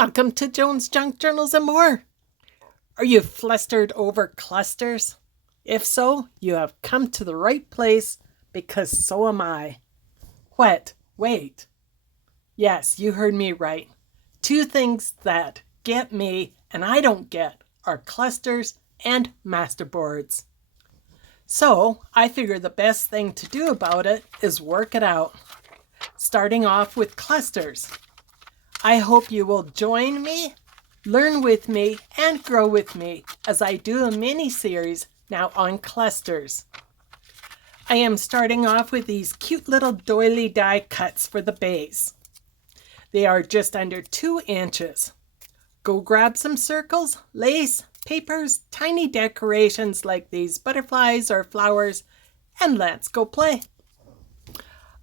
Welcome to Joan's Junk Journals and More. Are you flustered over clusters? If so, you have come to the right place because so am I. What? Wait. Yes, you heard me right. Two things that get me and I don't get are clusters and masterboards. So I figure the best thing to do about it is work it out. Starting off with clusters. I hope you will join me, learn with me, and grow with me as I do a mini-series now on clusters. I am starting off with these cute little doily die cuts for the base. They are just under 2 inches. Go grab some circles, lace, papers, tiny decorations like these butterflies or flowers, and let's go play.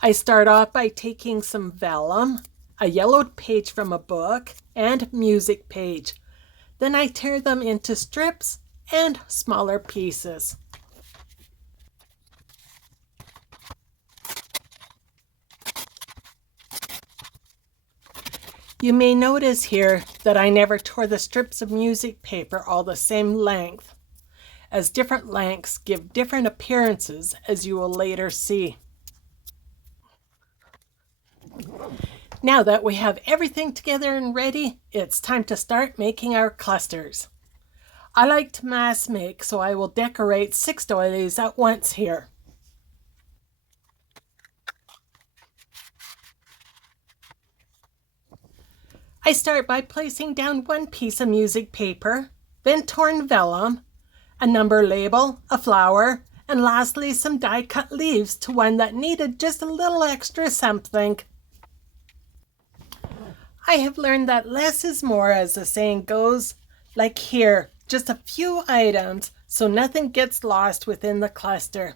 I start off by taking some vellum, a yellowed page from a book, and music page. Then I tear them into strips and smaller pieces. You may notice here that I never tore the strips of music paper all the same length, as different lengths give different appearances, as you will later see. Now that we have everything together and ready, it's time to start making our clusters. I like to mass make, so I will decorate 6 doilies at once here. I start by placing down one piece of music paper, then torn vellum, a number label, a flower, and lastly some die-cut leaves to one that needed just a little extra something. I have learned that less is more, as the saying goes. Like here, just a few items so nothing gets lost within the cluster.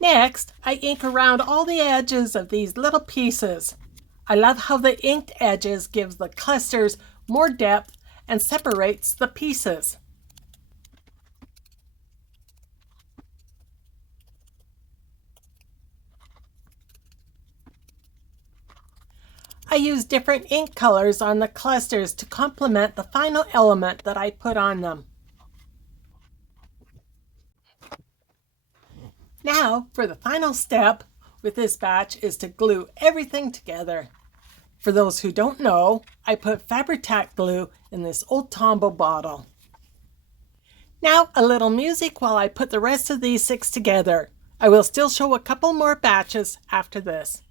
Next, I ink around all the edges of these little pieces. I love how the inked edges gives the clusters more depth and separates the pieces. I use different ink colors on the clusters to complement the final element that I put on them. Now, for the final step with this batch is to glue everything together. For those who don't know, I put Fabri-Tac glue in this old Tombow bottle. Now, a little music while I put the rest of these 6 together. I will still show a couple more batches after this.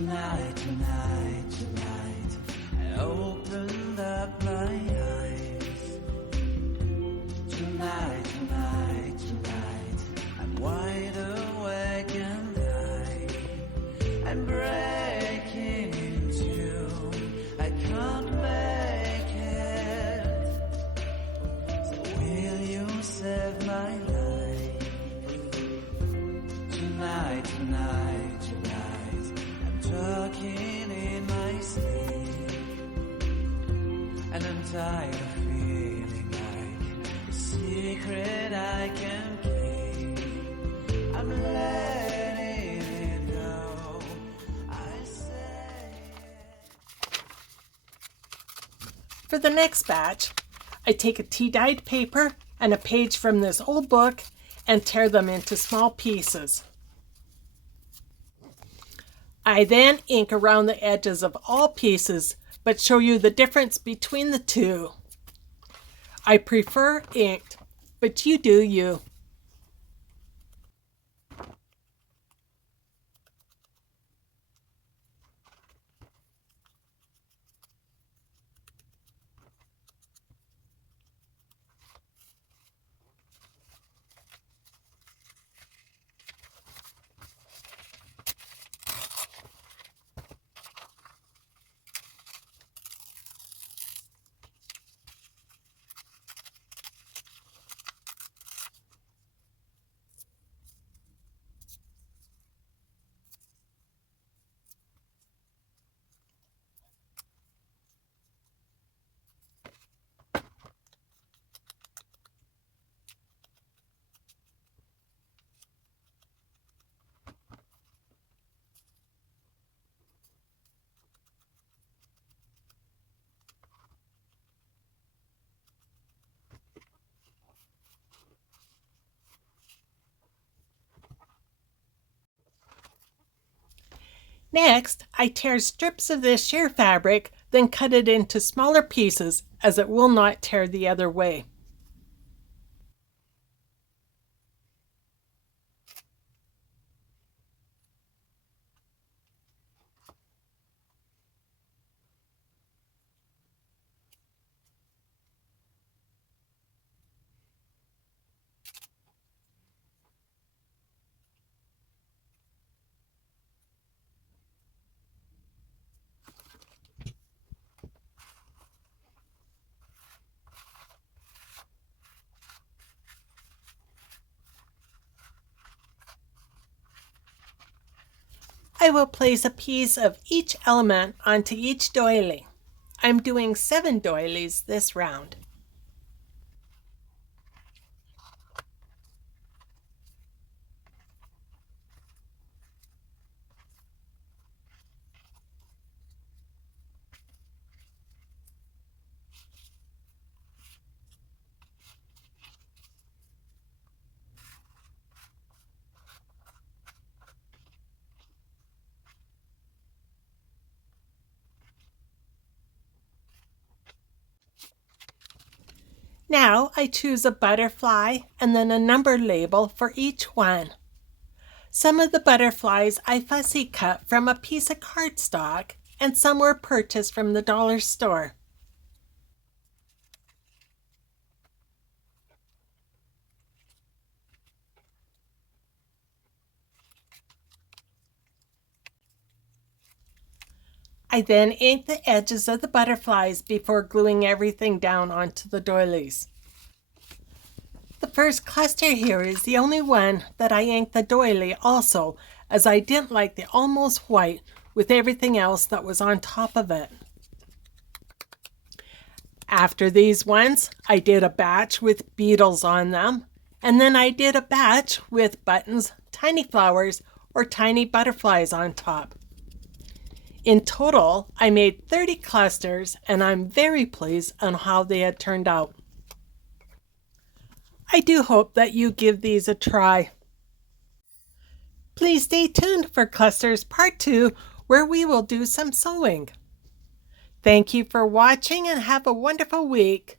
Tonight, I opened up my eyes. Tonight, I'm wide awake and I'm breaking into. I can't make it. So will you save my life? Tonight. Talking in my sleep, and I'm tired of feeling like a secret I can keep. I'm letting it go, I say it. For the next batch, I take a tea-dyed paper and a page from this old book and tear them into small pieces. I then ink around the edges of all pieces, but show you the difference between the two. I prefer inked, but you do you. Next, I tear strips of this sheer fabric, then cut it into smaller pieces as it will not tear the other way. I will place a piece of each element onto each doily. I'm doing 7 doilies this round. Now I choose a butterfly and then a number label for each one. Some of the butterflies I fussy cut from a piece of cardstock, and some were purchased from the dollar store. I then ink the edges of the butterflies before gluing everything down onto the doilies. The first cluster here is the only one that I inked the doily also, as I didn't like the almost white with everything else that was on top of it. After these ones, I did a batch with beetles on them, and then I did a batch with buttons, tiny flowers, or tiny butterflies on top. In total, I made 30 clusters, and I'm very pleased on how they had turned out. I do hope that you give these a try. Please stay tuned for Clusters Part 2, where we will do some sewing. Thank you for watching and have a wonderful week.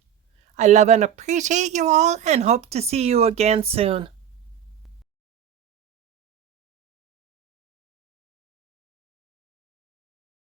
I love and appreciate you all and hope to see you again soon.